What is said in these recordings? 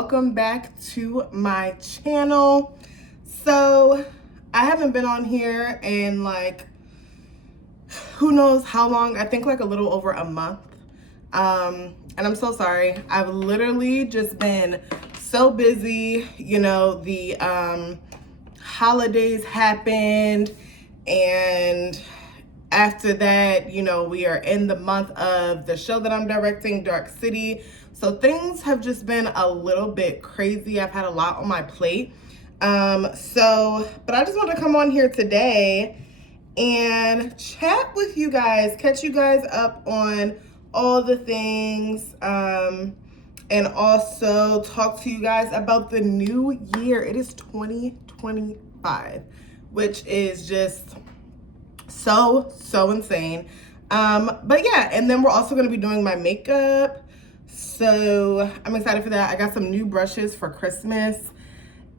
welcome back to my channel. So I haven't been on here in like who knows how long. I think like a little over a month, and I'm so sorry. I've literally just been so busy. The holidays happened, and after that, we are in the month of the show that I'm directing, Dark City. So things have just been a little bit crazy. I've had a lot on my plate. But I just want to come on here today and chat with you guys, catch you guys up on all the things, and also talk to you guys about the new year. It is 2025, which is just so insane. But yeah, and then we're also going to be doing my makeup, so I'm excited for that. I got some new brushes for Christmas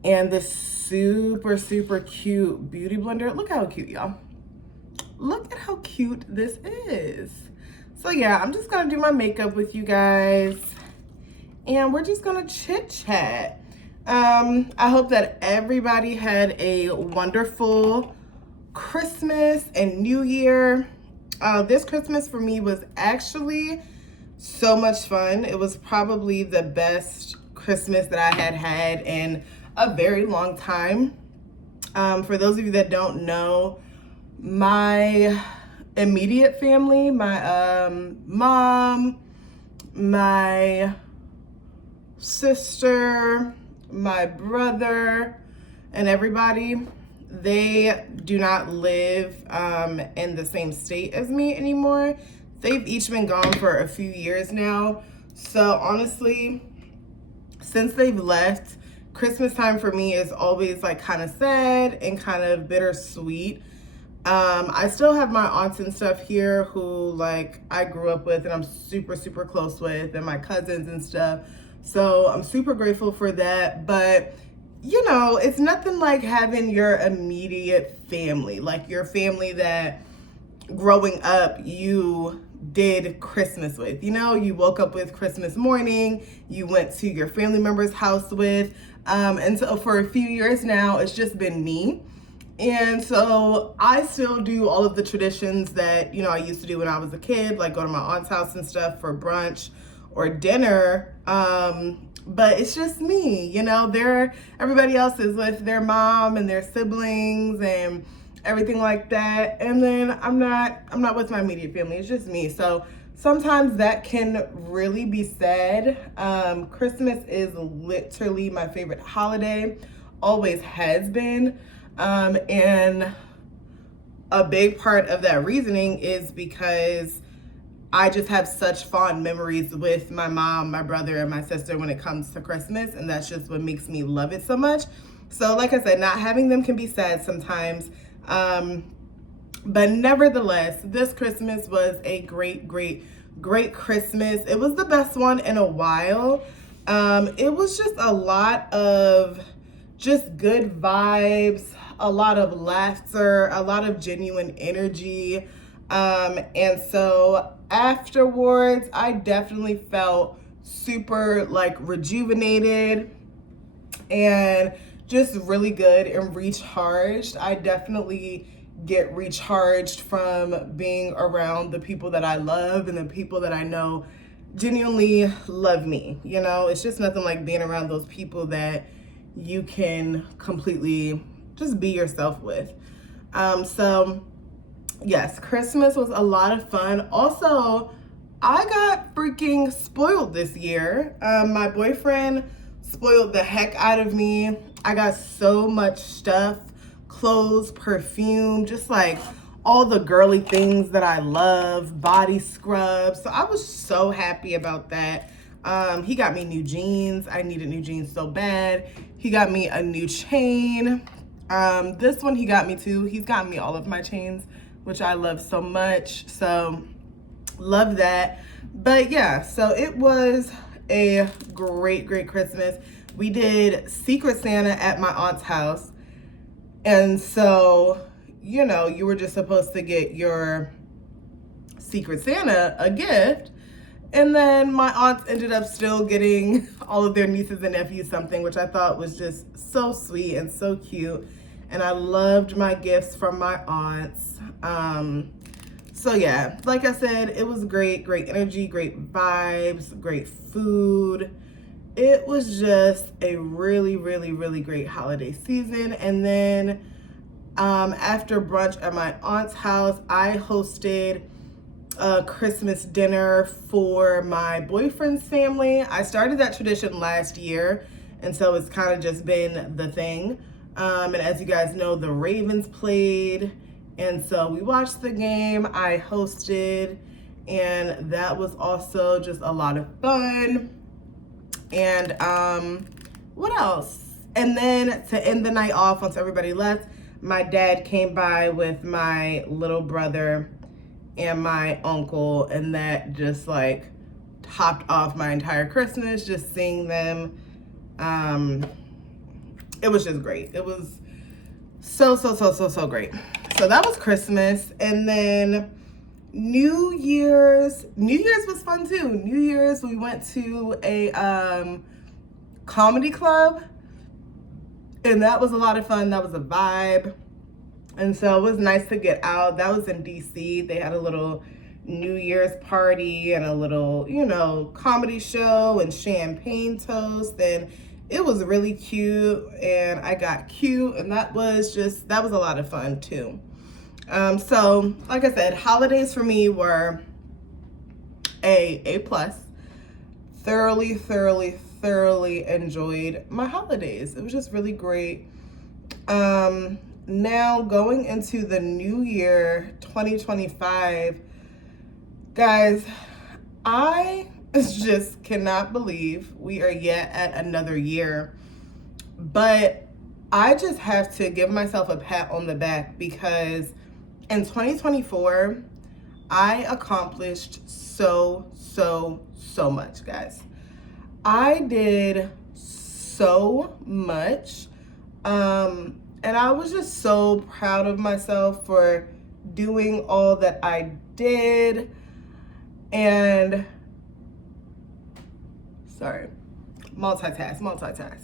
and this super cute beauty blender. Look how cute, y'all. Look at how cute this is. So yeah, I'm just gonna do my makeup with you guys and we're just gonna chit chat. I hope that everybody had a wonderful Christmas and New Year. This Christmas for me was actually so much fun. It was probably the best Christmas that I had in a very long time. For those of you that don't know, my immediate family, my mom, my sister, my brother, and everybody, they do not live in the same state as me anymore. They've each been gone for a few years now. So honestly, since they've left, Christmas time for me is always like kind of sad and kind of bittersweet. I still have my aunts and stuff here who like I grew up with and I'm super close with, and my cousins and stuff. So I'm super grateful for that. But it's nothing like having your immediate family, like your family that growing up you did Christmas with. You woke up with Christmas morning, you went to your family member's house with, and so for a few years now, it's just been me. And so I still do all of the traditions that, I used to do when I was a kid, like go to my aunt's house and stuff for brunch or dinner. But it's just me, everybody else is with their mom and their siblings and everything like that. And then I'm not with my immediate family. It's just me. So sometimes that can really be sad. Christmas is literally my favorite holiday, always has been. And a big part of that reasoning is because I just have such fond memories with my mom, my brother, and my sister when it comes to Christmas, and that's just what makes me love it so much. So like I said, not having them can be sad sometimes, but nevertheless, this Christmas was a great Christmas. It was the best one in a while. It was just a lot of just good vibes, a lot of laughter, a lot of genuine energy. And so afterwards, I definitely felt super like rejuvenated and just really good and recharged. I definitely get recharged from being around the people that I love and the people that I know genuinely love me. It's just nothing like being around those people that you can completely just be yourself with. So yes, Christmas was a lot of fun. Also, I got freaking spoiled this year. My boyfriend spoiled the heck out of me. I got so much stuff, clothes, perfume, just like all the girly things that I love, body scrubs. So I was so happy about that. He got me new jeans. I needed new jeans so bad. He got me a new chain. This one he got me too. He's got me all of my chains, which I love so much. So love that. But yeah, so it was a great Christmas. We did Secret Santa at my aunt's house. And so, you were just supposed to get your Secret Santa a gift. And then my aunts ended up still getting all of their nieces and nephews something, which I thought was just so sweet and so cute. And I loved my gifts from my aunts. So yeah, like I said, it was great energy, great vibes, great food. It was just a really great holiday season. And then after brunch at my aunt's house, I hosted a Christmas dinner for my boyfriend's family. I started that tradition last year, and so it's kind of just been the thing. And as you guys know, the Ravens played, and so we watched the game. I hosted, and that was also just a lot of fun. And what else? And then to end the night off, once everybody left, my dad came by with my little brother and my uncle, and that just like topped off my entire Christmas, just seeing them. It was just great. It was so great. So that was Christmas. And then New Year's was fun too. New Year's, we went to a comedy club, and that was a lot of fun. That was a vibe. And so it was nice to get out. That was in DC. They had a little New Year's party and a little, comedy show and champagne toast. And it was really cute. And I got cute. And that was a lot of fun too. So like I said, holidays for me were A+. Thoroughly enjoyed my holidays. It was just really great. Now going into the new year, 2025, guys, I just cannot believe we are yet at another year, but I just have to give myself a pat on the back because in 2024, I accomplished so much, guys. I did so much. And I was just so proud of myself for doing all that I did. And multitask.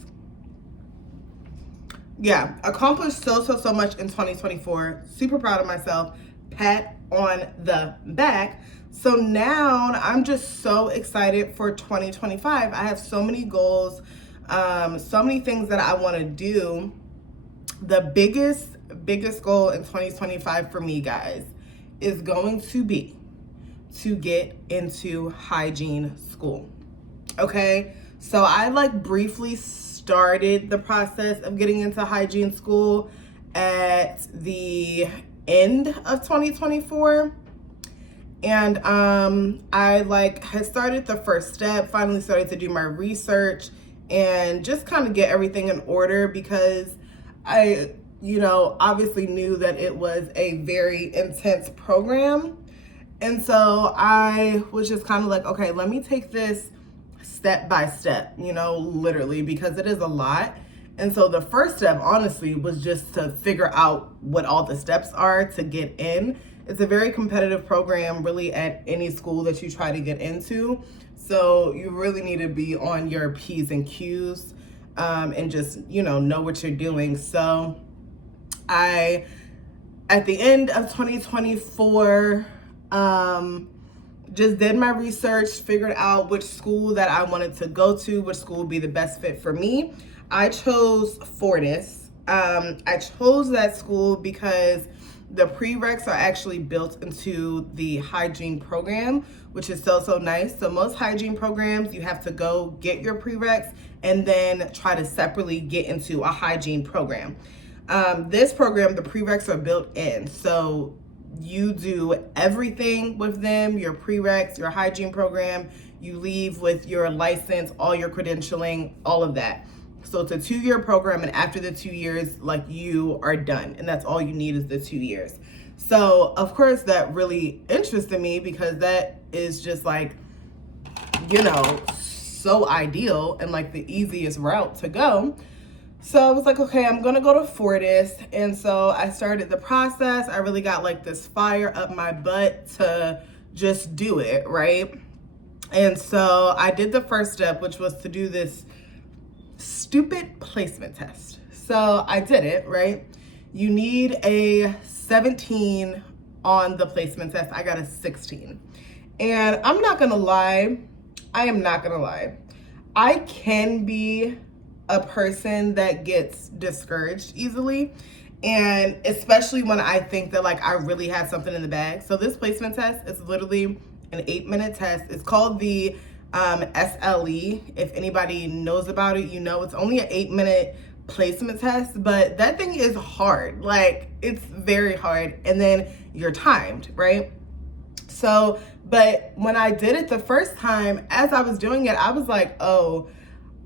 Yeah, accomplished so much in 2024. Super proud of myself. Pat on the back. So now I'm just so excited for 2025. I have so many goals, so many things that I want to do. The biggest goal in 2025 for me, guys, is going to be to get into hygiene school. Okay, so I briefly started the process of getting into hygiene school at the end of 2024. And I had started the first step, finally started to do my research and just kind of get everything in order because I, obviously knew that it was a very intense program. And so I was just kind of like, okay, let me take this step by step, literally, because it is a lot. And so the first step, honestly, was just to figure out what all the steps are to get in. It's a very competitive program, really, at any school that you try to get into. So you really need to be on your P's and Q's. And just, know what you're doing. So I, at the end of 2024, just did my research, figured out which school that I wanted to go to, which school would be the best fit for me. I chose Fortis. I chose that school because the prereqs are actually built into the hygiene program, which is so nice. So most hygiene programs, you have to go get your prereqs and then try to separately get into a hygiene program. This program, the prereqs are built in. So you do everything with them, your prereqs, your hygiene program, you leave with your license, all your credentialing, all of that. So it's a 2-year program, and after the 2 years, you are done, and that's all you need is the 2 years. So of course that really interested me because that is just so ideal and the easiest route to go. So I was like, okay, I'm gonna go to Fortis. And so I started the process. I really got this fire up my butt to just do it, right? And so I did the first step, which was to do this stupid placement test. So I did it, right? You need a 17 on the placement test. I got a 16. And I'm not gonna lie, I am not gonna lie. I can be a person that gets discouraged easily. And especially when I think that like I really have something in the bag. So this placement test is literally an 8-minute test. It's called the SLE. If anybody knows about it, you know it's only an 8-minute placement test, but that thing is hard. Like it's very hard. And then you're timed, right? So, but when I did it the first time, as I was doing it, I was like, oh,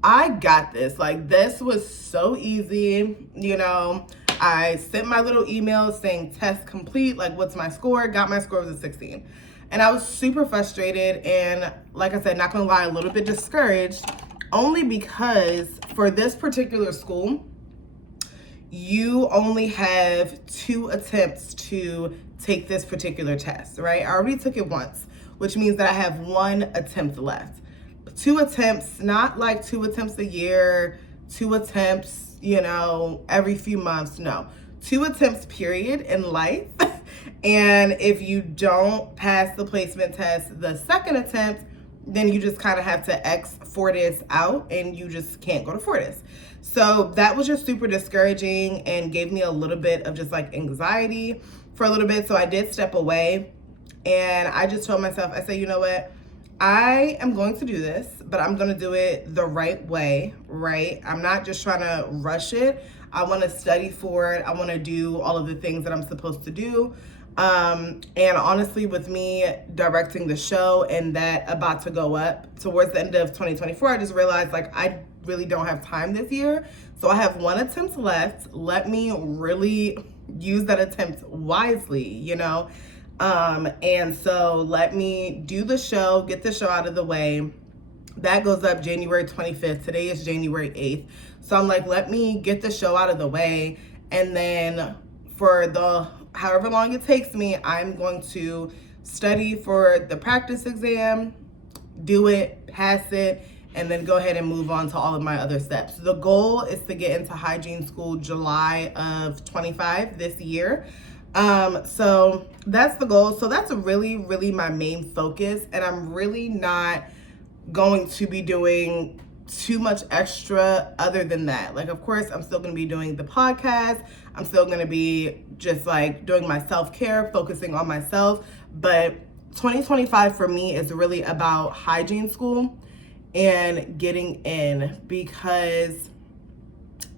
I got this. Like this was so easy, you know. I sent my little email saying test complete, like what's my score? Got my score was a 16. And I was super frustrated and like I said, not gonna lie, a little bit discouraged, only because for this particular school, you only have 2 attempts to take this particular test, right? I already took it once, which means that I have 1 attempt left. 2 attempts, not like 2 attempts a year, 2 attempts, you know, every few months. No, 2 attempts period in life. And if you don't pass the placement test the second attempt, then you just kind of have to X Fortis out and you just can't go to Fortis. So that was just super discouraging and gave me a little bit of just like anxiety for a little bit. So I did step away and I just told myself, I said, you know what? I am going to do this, but I'm going to do it the right way, right? I'm not just trying to rush it. I want to study for it. I want to do all of the things that I'm supposed to do. And honestly, with me directing the show and that about to go up towards the end of 2024, I just realized like I really don't have time this year. So I have 1 attempt left. Let me really use that attempt wisely, you know? And so let me do the show, get the show out of the way. That goes up January 25th. Today is January 8th. So I'm like, let me get the show out of the way. And then for the however long it takes me, I'm going to study for the practice exam, do it, pass it, and then go ahead and move on to all of my other steps. The goal is to get into hygiene school July of 25 this year. So that's the goal. So that's really, really my main focus. And I'm really not going to be doing too much extra other than that. Like, of course, I'm still going to be doing the podcast. I'm still going to be just like doing my self-care, focusing on myself. But 2025 for me is really about hygiene school and getting in, because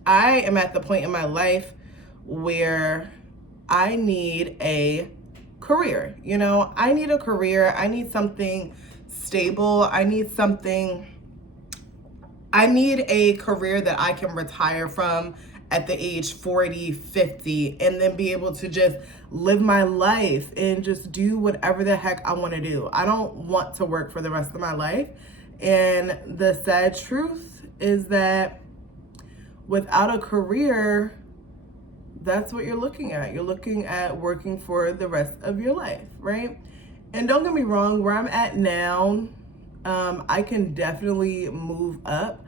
I am at the point in my life where I need a career. You know, I need a career. I need something stable. I need a career that I can retire from at the age 40, 50, and then be able to just live my life and just do whatever the heck I want to do. I don't want to work for the rest of my life. And the sad truth is that without a career, that's what you're looking at. You're looking at working for the rest of your life, right? And don't get me wrong, where I'm at now, I can definitely move up,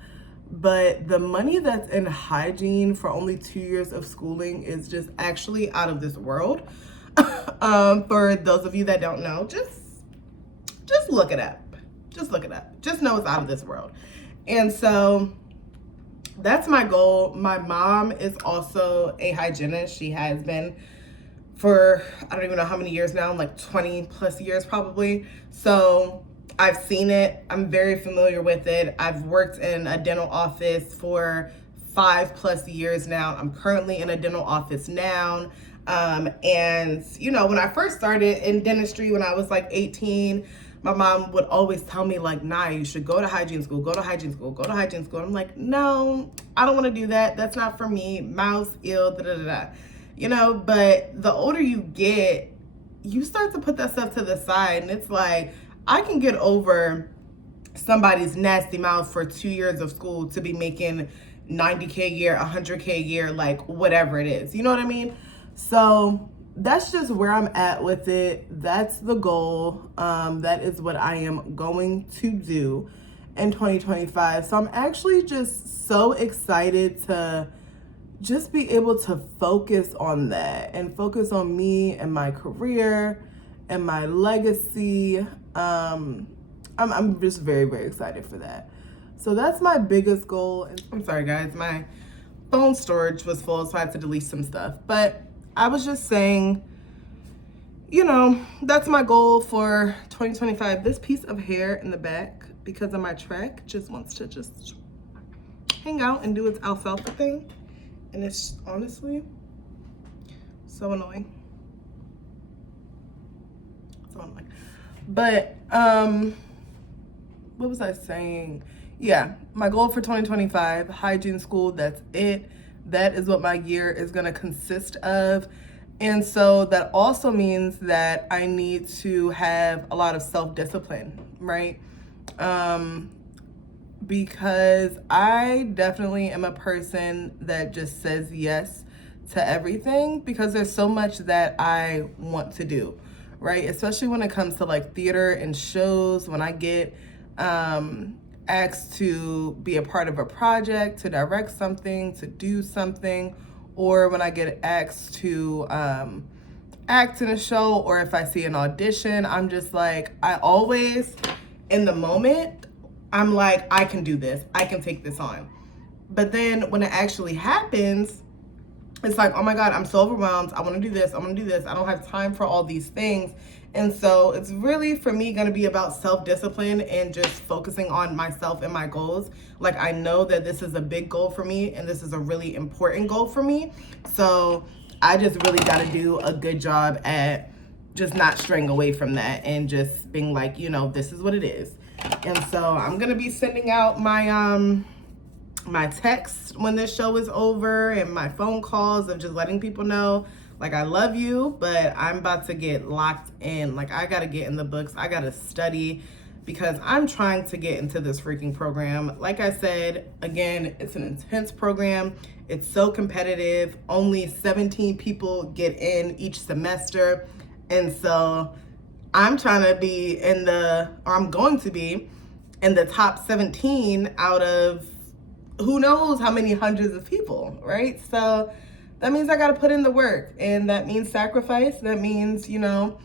but the money that's in hygiene for only 2 years of schooling is just actually out of this world. For those of you that don't know, just look it up. Just look it up. Just know it's out of this world. And so that's my goal. My mom is also a hygienist. She has been for, I don't even know how many years now, like 20 plus years probably. So I've seen it. I'm very familiar with it. I've worked in a dental office for 5+ years now. I'm currently in a dental office now. And you know, when I first started in dentistry, when I was like 18, my mom would always tell me like, nah, you should go to hygiene school, go to hygiene school, go to hygiene school. And I'm like, no, I don't want to do that. That's not for me. Mouth's ill, da da da. You know, but the older you get, you start to put that stuff to the side. And it's like, I can get over somebody's nasty mouth for 2 years of school to be making $90K a year, $100K a year, like whatever it is. You know what I mean? So that's just where I'm at with it. That's the goal. That is what I am going to do in 2025. So I'm actually just so excited to just be able to focus on that and focus on me and my career and my legacy. I'm just very, very excited for that. So that's my biggest goal. I'm sorry guys, my phone storage was full, so I had to delete some stuff. But I was just saying, you know, that's my goal for 2025. This piece of hair in the back, because of my track, just wants to just hang out and do its alfalfa thing. And it's honestly so annoying. So annoying. But what was I saying? Yeah, my goal for 2025, hygiene school, that's it. That is what my year is gonna consist of. And so that also means that I need to have a lot of self-discipline, right? Because I definitely am a person that just says yes to everything because there's so much that I want to do, right? Especially when it comes to like theater and shows, when I get asked to be a part of a project, to direct something, to do something, or when I get asked to act in a show, or if I see an audition, I'm just like, I always, in the moment, I'm like, I can do this. I can take this on. But then when it actually happens, it's like, oh my God, I'm so overwhelmed. I want to do this. I want to do this. I don't have time for all these things. And so it's really, for me, going to be about self-discipline and just focusing on myself and my goals. Like, I know that this is a big goal for me and this is a really important goal for me. So I just really got to do a good job at just not straying away from that and just being like, you know, this is what it is. And so I'm going to be sending out my my text when this show is over and my phone calls of just letting people know, like, I love you, but I'm about to get locked in. Like, I got to get in the books. I got to study because I'm trying to get into this freaking program. Like I said, again, it's an intense program. It's so competitive. Only 17 people get in each semester. And so I'm trying to be I'm going to be in the top 17 out of who knows how many hundreds of people, right? So that means I got to put in the work, and that means sacrifice. That means, you know,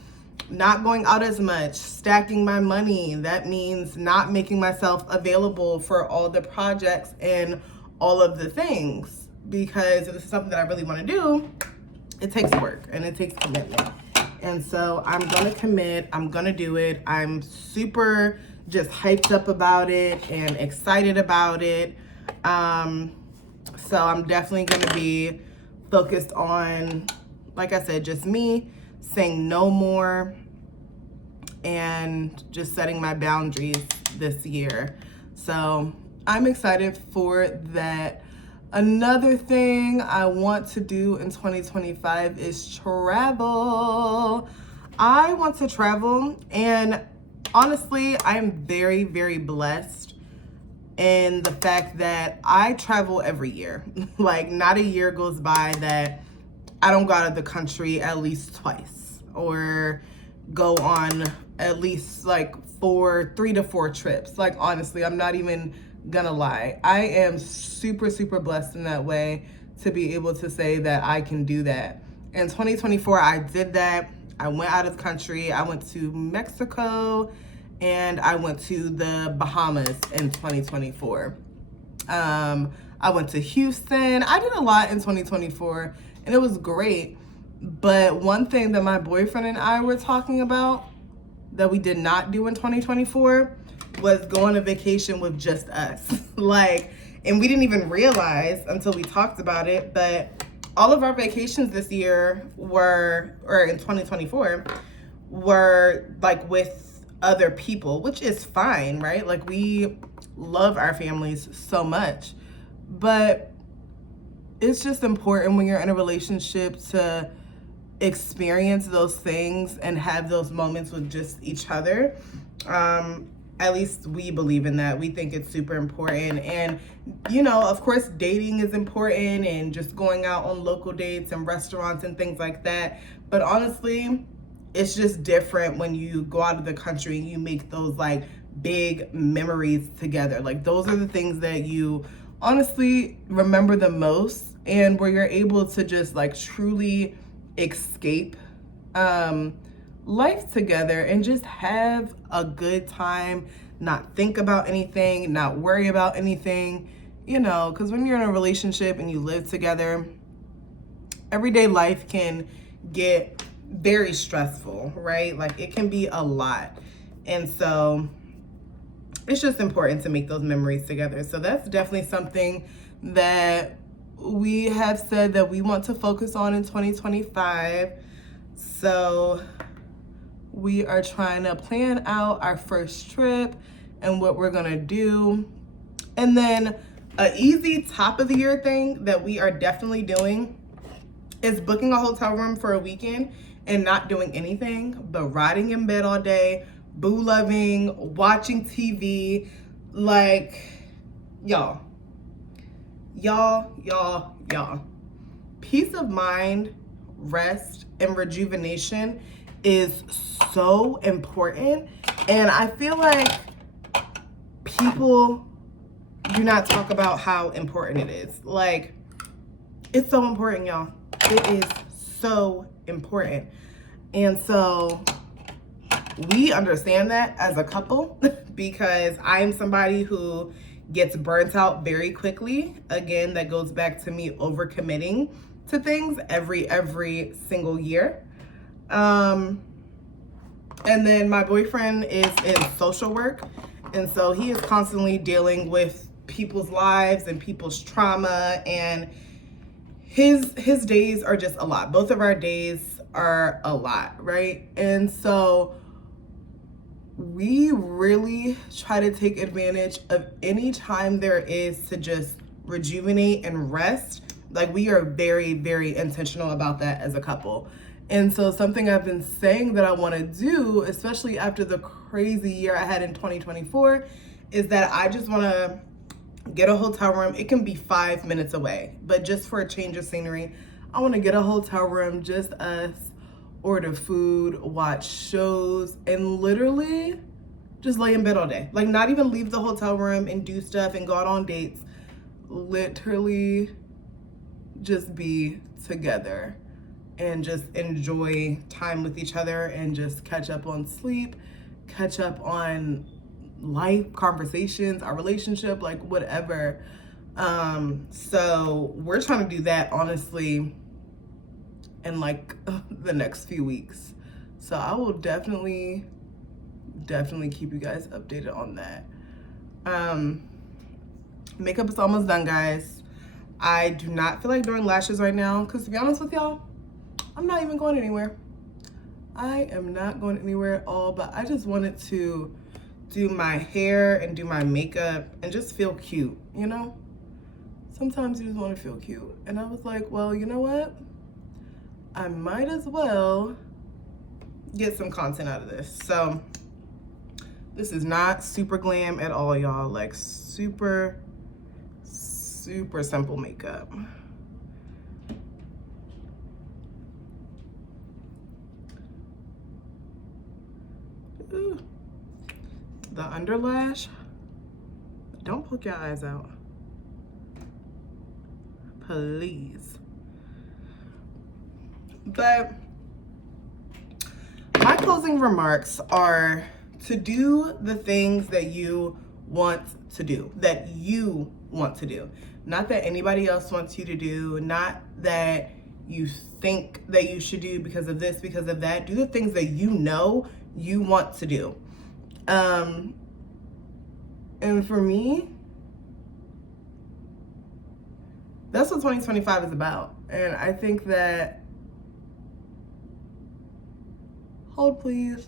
not going out as much, stacking my money. That means not making myself available for all the projects and all of the things, because if this is something that I really want to do, it takes work and it takes commitment. And so I'm going to commit. I'm going to do it. I'm super just hyped up about it and excited about it. So I'm definitely going to be focused on, like I said, just me saying no more and just setting my boundaries this year. So I'm excited for that. Another thing I want to do in 2025 is travel. I want to travel, and honestly, I am very, very blessed in the fact that I travel every year. Like, not a year goes by that I don't go out of the country at least twice, or go on at least like 3 to 4 trips. Like, honestly, I'm not even gonna lie. I am super, super blessed in that way to be able to say that I can do that. In 2024, I did that. I went out of the country. I went to Mexico and I went to the Bahamas in 2024. I went to Houston. I did a lot in 2024 and it was great. But one thing that my boyfriend and I were talking about that we did not do in 2024 was go on a vacation with just us. Like, and we didn't even realize until we talked about it, but all of our vacations this year or in 2024, were like with other people, which is fine, right? Like, we love our families so much, but it's just important when you're in a relationship to experience those things and have those moments with just each other. At least we believe in that. We think it's super important. And, you know, of course, dating is important and just going out on local dates and restaurants and things like that. But honestly, it's just different when you go out of the country and you make those like big memories together. Like those are the things that you honestly remember the most, and where you're able to just like truly escape life together and just have a good time, not think about anything, not worry about anything, you know, because when you're in a relationship and you live together, everyday life can get very stressful, right? Like it can be a lot. And so it's just important to make those memories together. So that's definitely something that we have said that we want to focus on in 2025. So we are trying to plan out our first trip and what we're gonna do. And then an easy top of the year thing that we are definitely doing is booking a hotel room for a weekend and not doing anything but riding in bed all day, boo loving, watching TV. Like, y'all. Peace of mind, rest, and rejuvenation is so important. And I feel like people do not talk about how important it is. Like, it's so important, y'all. It is so important. And so we understand that as a couple because I am somebody who gets burnt out very quickly. Again, that goes back to me overcommitting to things every single year. And then my boyfriend is in social work, and so he is constantly dealing with people's lives and people's trauma, and his days are just a lot. Both of our days are a lot, right? And so we really try to take advantage of any time there is to just rejuvenate and rest. Like we are very, very intentional about that as a couple. And so something I've been saying that I want to do, especially after the crazy year I had in 2024, is that I just want to get a hotel room. It can be 5 minutes away, but just for a change of scenery, I want to get a hotel room, just us, order food, watch shows, and literally just lay in bed all day. Like not even leave the hotel room and do stuff and go out on dates. Literally just be together and just enjoy time with each other and just catch up on sleep, catch up on life, conversations, our relationship, like whatever. So we're trying to do that honestly in like the next few weeks. So I will definitely keep you guys updated on that. Makeup is almost done, guys. I do not feel like doing lashes right now because to be honest with y'all, I'm not even going anywhere. I am not going anywhere at all, but I just wanted to do my hair and do my makeup and just feel cute, you know? Sometimes you just want to feel cute. And I was like, well, you know what? I might as well get some content out of this. So this is not super glam at all, y'all. Like super simple makeup. Ooh. The underlash, don't poke your eyes out, please. But my closing remarks are to do the things that you want to do, not that anybody else wants you to do, not that you think that you should do because of this, because of that. Do the things that you know you want to do. And for me, that's what 2025 is about. And I think that, hold please.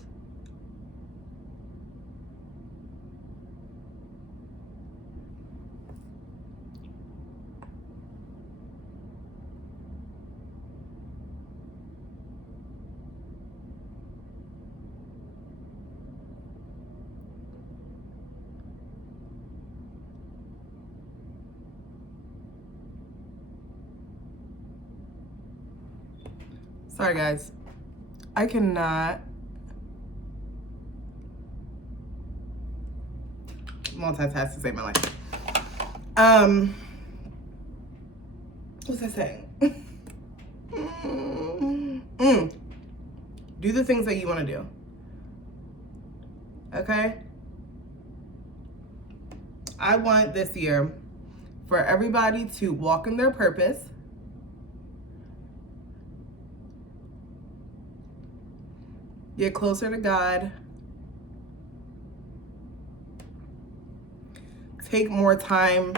Sorry, guys. I cannot multitask to save my life. What was I saying? Do the things that you want to do. Okay? I want this year for everybody to walk in their purpose. Get closer to God. Take more time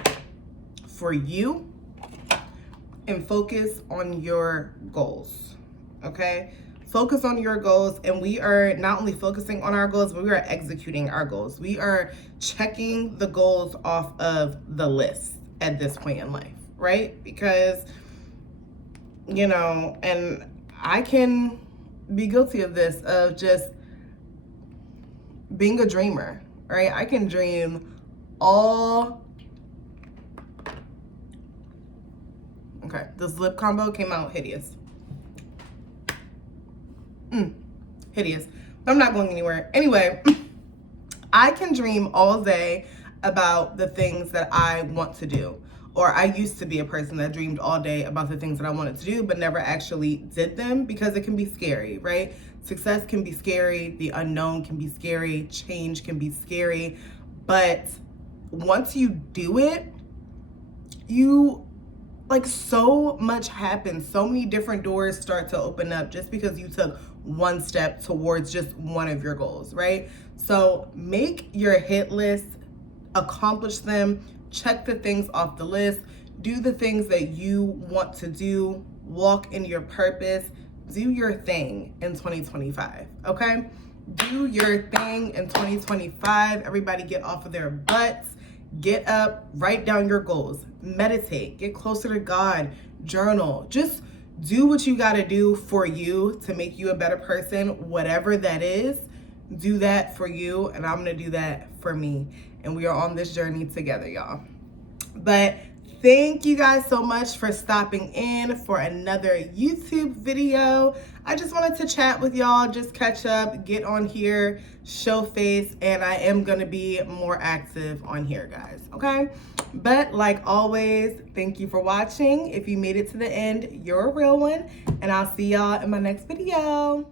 for you and focus on your goals, okay? Focus on your goals, and we are not only focusing on our goals, but we are executing our goals. We are checking the goals off of the list at this point in life, right? Because, you know, and I can be guilty of this, of just being a dreamer, right? I can dream all... Okay, this lip combo came out hideous. Hideous. But I'm not going anywhere. Anyway, I can dream all day about the things that I want to do. Or I used to be a person that dreamed all day about the things that I wanted to do, but never actually did them because it can be scary, right? Success can be scary. The unknown can be scary. Change can be scary. But once you do it, like, so much happens. So many different doors start to open up just because you took one step towards just one of your goals, right? So make your hit list, accomplish them, check the things off the list, do the things that you want to do, walk in your purpose, do your thing in 2025, okay? Do your thing in 2025. Everybody get off of their butts. Get up, write down your goals, meditate, get closer to God, journal. Just do what you got to do for you to make you a better person, whatever that is. Do that for you, and I'm going to do that for me. And we are on this journey together, y'all. But thank you guys so much for stopping in for another YouTube video. I just wanted to chat with y'all, just catch up, get on here, show face, and I am going to be more active on here, guys, okay? But like always, thank you for watching. If you made it to the end, you're a real one, and I'll see y'all in my next video.